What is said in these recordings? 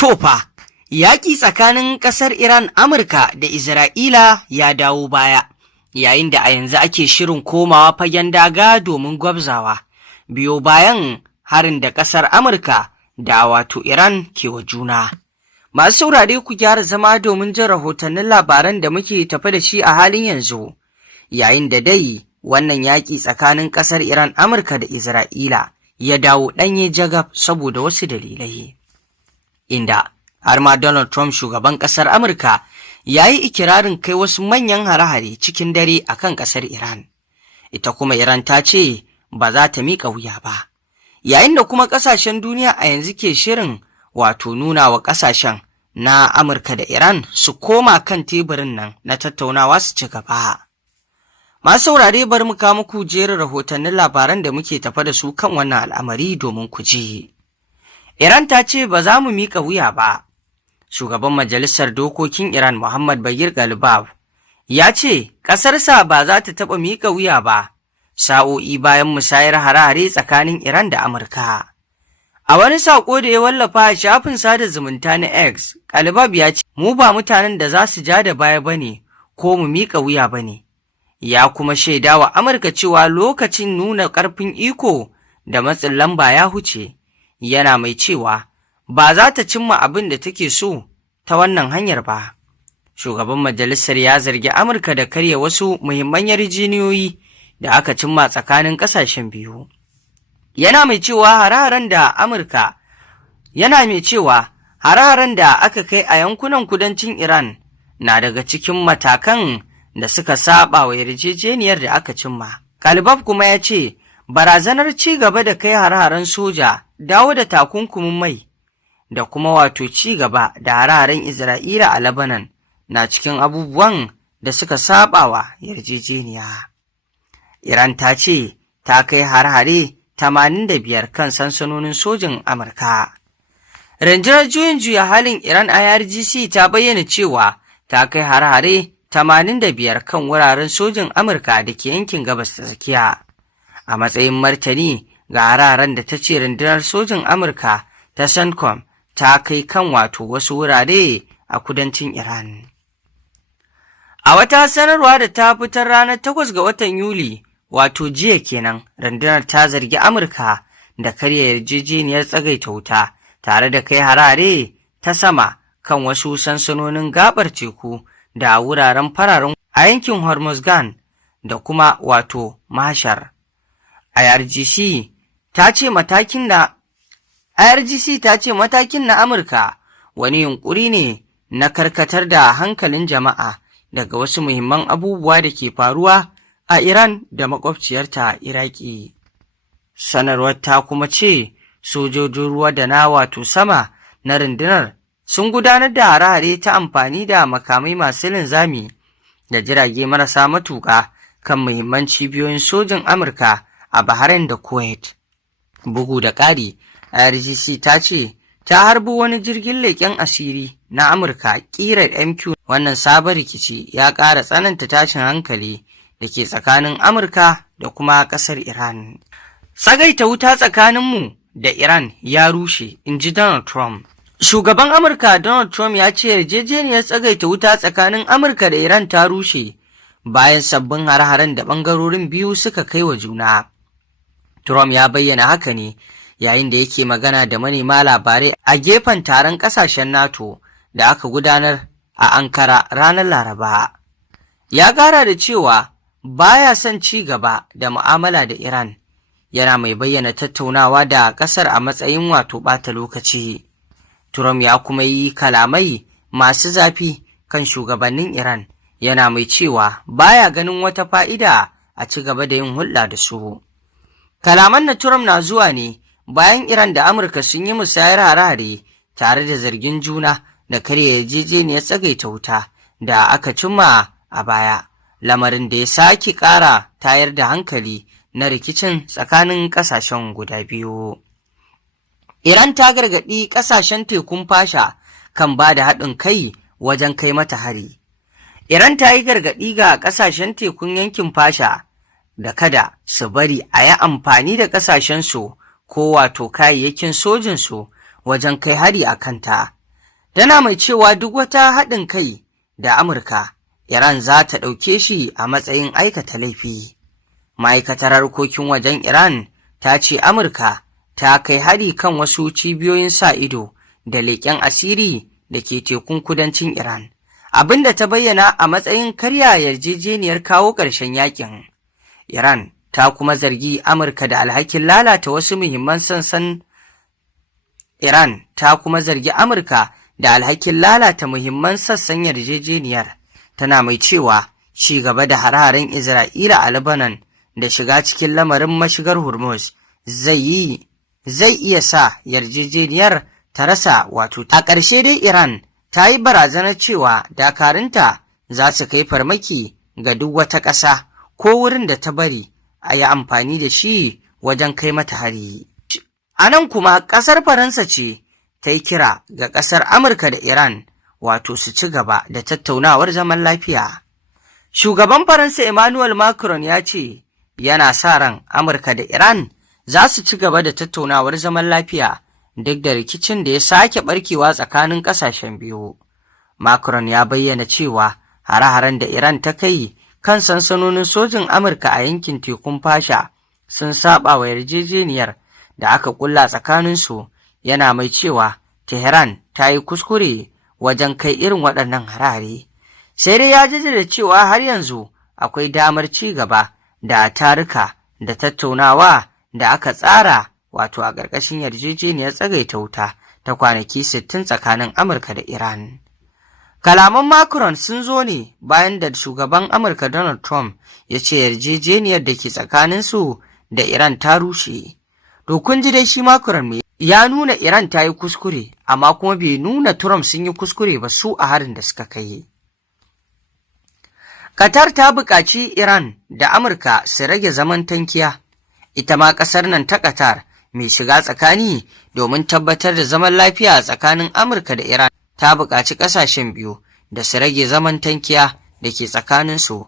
Tofa, yaƙi tsakanin ƙasar Iran, Amurka da Isra'ila ya dawo baya, yayin da a yanzu ake shirin komawa fagen daga domin gwabzawa, biyo bayan harin da ƙasar Amurka da wato Iran ke wa juna. Masu saurare ku gyara zama domin jin rahotannin labaran da muke tafe da shi a halin yanzu, yayin da dai wannan yaƙi tsakanin ƙasar Iran, Amurka da Isra'ila ya dawo ɗanye jagab saboda wasu dalilai. Inda har ma Donald Trump shugaban ƙasar Amurka ya yi ikirarin kai wasu manyan hare-hare cikin dare a kan ƙasar Iran. Ita kuma Iran ta ce ba za ta miƙa wuya ba. Yayin da kuma ƙasashen duniya a yanzu ke shirin wato nuna wa ƙasashen na Amurka da Iran su koma kan teburin nan na tattaunawa su ci gaba. Masu saurare bar mu kawo muku jerin rahotannin labaran da muke tafa da su kan wannan al'amari domin ku ji. Iran ta ce ba za mu miƙa wuya ba. Shugaban Majalisar Dokokin Iran Muhammad Baghir Ghalibaf ya ce ƙasarsa ba za ta taɓa miƙa wuya ba, sa'o'i bayan musayar hare-hare tsakanin Iran da Amurka. A wani saƙo da ya wallafa a shafin sada zumunta na X, Ghalibaf ya ce, "Mu ba mutanen da za su ja da baya ba ne ko mu miƙa wuya ba ne." Ya kuma shaida wa Amurka cewa lokacin nuna ƙarfin iko da matsin lamba ya huce, yana mai cewa ba za ta cimma abin da take so ta wannan hanyar ba. Shugaban majalisar ya zargi Amurka da karya wasu muhimman yarjejeniyoyi da aka cimma tsakanin ƙasashen biyu. Yana mai cewa hare-haren da aka kai a yankunan kudancin Iran na daga cikin matakan da suka saba wa yarjejeniyar da aka cimma. Ghalibaf kuma ya ce barazanar ci gaba da kai hare-haren soja, dawo da takunkumin mai, da kuma wato ci gaba da hare-haren Isra'ila a Lebanon na cikin abubuwan da suka saba wa yarjejeniya. Iran ta ce ta kai hare-hare 85 kan sansanonin sojin Amurka. Rundunar juyin juya halin Iran IRGC ta bayyana cewa ta kai hare-hare 85 kan wuraren sojin Amurka da ke yankin gabas ta tsakiya, a matsayin martani ga hare-haren da ta ce rundunar sojin Amurka ta CENTCOM ta kai kan wato wasu wurare a kudancin Iran. A wata sanarwa da ta fitar ranar 8 ga watan Yuli, wato jiya kenan, rundunar ta zargi Amurka da karya yarjejeniyar tsagaita wuta tare da kai hare-hare ta sama kan wasu sansanonin gabar teku da wuraren fararen a yankin Hormuzgan da kuma wato Mashar. IRGC ta ce matakin na Amurka wani yunkuri ne na karkatar da hankalin jama'a daga wasu muhimman abubuwa da ke faruwa a Iran da makwabciyarta Iraki. Sanarwar ta kuma ce sojojin ruwa da na wato sama na rundunar sun gudanar da hare-hare ta amfani da makamai masu linzami da jirage marasa matuƙa kan muhimman cibiyoyin sojin Amurka a Bahrain da Kuwait. Bugu da ƙari, IRGC ta ce ta harbi wani jirgin leƙen asiri na Amurka ƙirar MQ. Wannan sabon rikici ya ƙara tsananta tashin hankali da ke tsakanin Amurka da kuma ƙasar Iran. Tsagaita wuta tsakaninmu da Iran ya rushe, in ji Donald Trump. Shugaban Amurka Donald Trump ya ce yarjejeniyar tsagaita wuta tsakanin Amurka da Iran ta rushe bayan sabbin hare-haren da ɓangarorin biyu suka kai wa juna. Trump ya bayyana haka ne yayin da yake magana da manema labarai a gefen taron ƙasashen NATO da aka gudanar a Ankara ranar Laraba. Ya ƙara da cewa baya son ci gaba da mu'amala da Iran, yana mai bayyana tattaunawa da ƙasar a matsayin wato ɓata lokaci. Trump ya kuma yi kalamai masu zafi kan shugabannin Iran, yana mai cewa baya ganin wata fa'ida a ci gaba da yin hulɗa da su. Kalaman na Trump na zuwa ne bayan Iran da Amurka sun yi musayar hare-hare tare da zargin juna da karya yarjejeniyar tsagaita wuta da aka cimma a baya, lamarin da ya sake ƙara tayar da hankali na rikicin tsakanin ƙasashen guda biyu. Iran ta gargaɗi ƙasashen tekun fasha kan ba da haɗin kai wajen kai mata hari. Iran ta yi gargaɗi ga ƙasashen tekun yankin fasha da kada su bari a yi amfani da ƙasashensu ko wato kayayyakin sojinsu wajen kai hari a kanta, Tana mai cewa duk wata haɗin kai da Amurka, Iran za ta ɗauke shi a matsayin aikata laifi. Ma'aikatar harkokin wajen Iran ta ce Amurka ta kai hari kan wasu cibiyoyin sa ido da leƙen asiri da ke tekun kudancin Iran, abinda ta bayyana a matsayin karya yarjejeniyar kawo ƙarshen yakin. Iran ta kuma zargi Amurka da alhakin lalata wasu muhimman sassan yarjejeniyar, tana mai cewa ci gaba da hare-haren Isra'ila a Lebanon da shiga cikin lamarin mashigar Hormuz zai iya sa yarjejeniyar ta rasa wato. A ƙarshe dai Iran ta yi barazanar cewa dakarunta za su kai farmaki ga duk wata ƙasa ko wurin da ta bari a yi amfani da shi wajen kai mata hari. A nan kuma ƙasar Faransa ce ta yi kira ga ƙasar Amurka da Iran wato su ci gaba da tattaunawar zaman lafiya. Shugaban Faransa Emmanuel Macron ya ce yana sa ran Amurka da Iran za su ci gaba da tattaunawar zaman lafiya duk da rikicin da ya sake barkewa tsakanin ƙasashen biyu. Macron ya bayyana cewa hare-haren da Iran ta kai kan sansanonin sojin Amurka a yankin tekun Fasha sun saba wa yarjejeniyar da aka kulla tsakaninsu, yana mai cewa Tehran ta yi kuskure wajen kai irin waɗannan hare-hare. Sai dai ya jaddada cewa har yanzu akwai damar ci gaba da taruka da tattaunawa da aka tsara wato a ƙarƙashin yarjejeniyar tsagaita wuta ta kwanaki 60 tsakanin Amurka da Iran. Kalaman Macron sun zo ne bayan da shugaban Amurka Donald Trump ya ce yarjejeniyar da ke tsakaninsu da Iran ta rushe. To kun ji dai shi Macron ya nuna Iran ta yi kuskure, amma kuma bai nuna Trump sun yi kuskure ba su a harin da suka kai. Qatar ta buƙaci Iran da Amurka su rage zaman tankiya. Ita ma ƙasar nan ta Qatar mai shiga tsakani domin tabbatar da zaman lafiya a tsakanin Amurka da Iran ta buƙaci ƙasashen biyu da su rage zaman tankiya da ke tsakaninsu.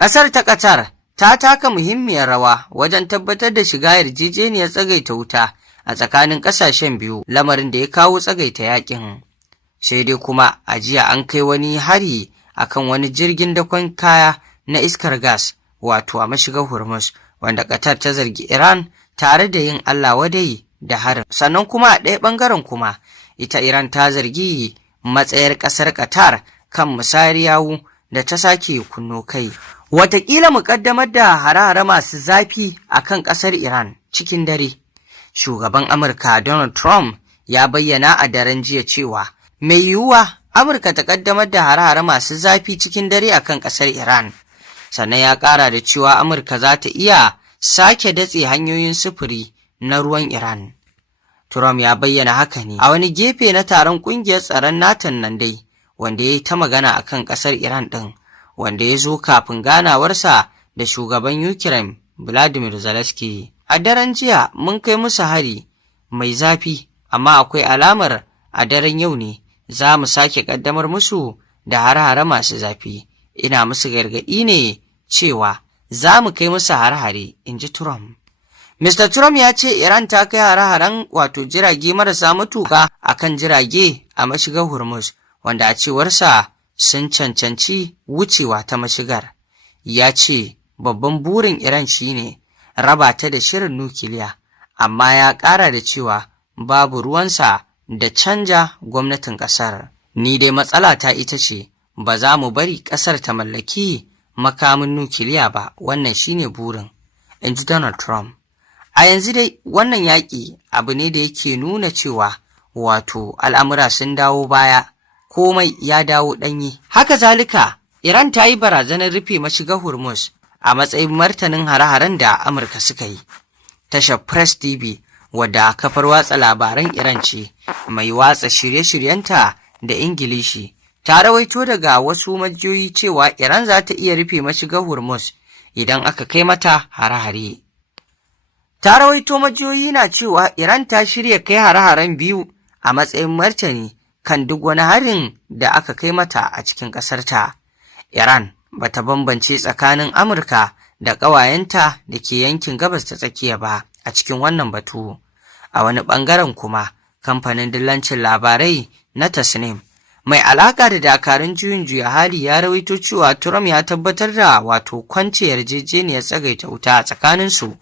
Ƙasar ta Qatar ta taka muhimmiyar rawa wajen tabbatar da shiga yarjejeniyar tsagaita wuta a tsakanin ƙasashen biyu, lamarin da ya kawo tsagaita yakin. Sai dai kuma a jiya an kai wani hari akan wani jirgin dakon kaya na iskar gas wato a mashigar Hormuz, wanda Qatar ta zargi Iran tare da yin Allah wadai da harin. Sannan kuma a ɗaya ɓangaren kuma ita Iran ta zargi matsayar ƙasar Qatar kan musayar yawu da ta sake kunno kai. Wataƙila mu ƙaddamar da hare-hare masu zafi a kan ƙasar Iran cikin dare. Shugaban Amurka Donald Trump ya bayyana a daren jiya cewa mai yiwuwa Amurka ta ƙaddamar da hare-hare masu zafi cikin dare a kan ƙasar Iran. Sannan ya ƙara da cewa Amurka za ta iya sake datse hanyoyin sufuri na ruwan Iran. Trump ya bayyana haka ne a wani gefe na taron ƙungiyar tsaron NATO nan dai, wanda ya yi ta magana a kan ƙasar Iran ɗin, wanda ya zo kafin ganawarsa da shugaban Ukraine Vladimir Zelensky. A daren jiya mun kai musu hari mai zafi, amma akwai alamar a daren yau ne za mu sake ƙaddamar musu da hare-hare masu zafi. Ina musu gargaɗi ne cewa za mu kai musu hare-hare, in ji Trump. Mr. Trump ya ce Iran ta kai hare-haren wato jirage marasa matuƙa a kan jirage a mashigar Hormuz, wanda a cewarsa sun cancanci wucewa ta mashigar. Ya ce babban burin Iran shine raba ta da shirin nukiliya, amma ya ƙara da cewa babu ruwansa da canja gwamnatin ƙasar. Ni dai matsala ta ita ce ba za mu bari ƙasar ta mallaki makamin nukiliya ba, wannan shine burin, in ji Donald Trump. A yanzu dai wannan yaƙi abu ne da yake nuna cewa wato al'amura sun dawo baya, komai ya dawo ɗanyi. Haka zalika, Iran ta yi barazanar rufe mashigar Hormuz a matsayin martanin hare-haren da Amurka suka yi. Tashar Press TV, wadda kafar watsa labaran Iran ce mai watsa shirye-shiryenta da Ingilishi, ta rawaito daga wasu majiyoyi cewa Iran za ta iya rufe mashigar Hormuz idan aka kai mata hare-hare. Ta rawaito majiyoyi na cewa Iran ta shirya kai hare-haren biyu a matsayin martani kan duk wani harin da aka kai mata a cikin ƙasarta. Iran ba ta bambance tsakanin Amurka da ƙawayenta da ke yankin gabas ta tsakiya ba a cikin wannan batu. A wani ɓangaren kuma, kamfanin dillancin labarai na Tasnim mai alaƙa da dakarun juyin juya hali ya rawaito cewa Trump ya tabbatar da kwance yarjejeniyar tsagaita wuta a tsakaninsu.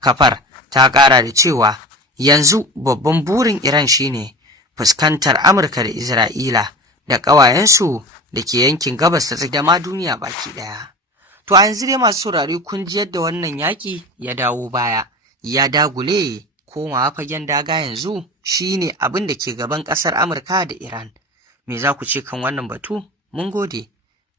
Kafar ta ƙara da cewa yanzu babban burin Iran shine fuskantar Amurka da Isra'ila da ƙawayensu da ke yankin gabas ta tsakiya da ma duniya baki ɗaya. To a yanzu dai masu saurare kun ji yadda wannan yaƙi ya dawo baya, ya dagule, komawa fagen daga yanzu shine abin da ke gaban ƙasar Amurka da Iran. Me za ku ce kan wannan batu? Mun gode.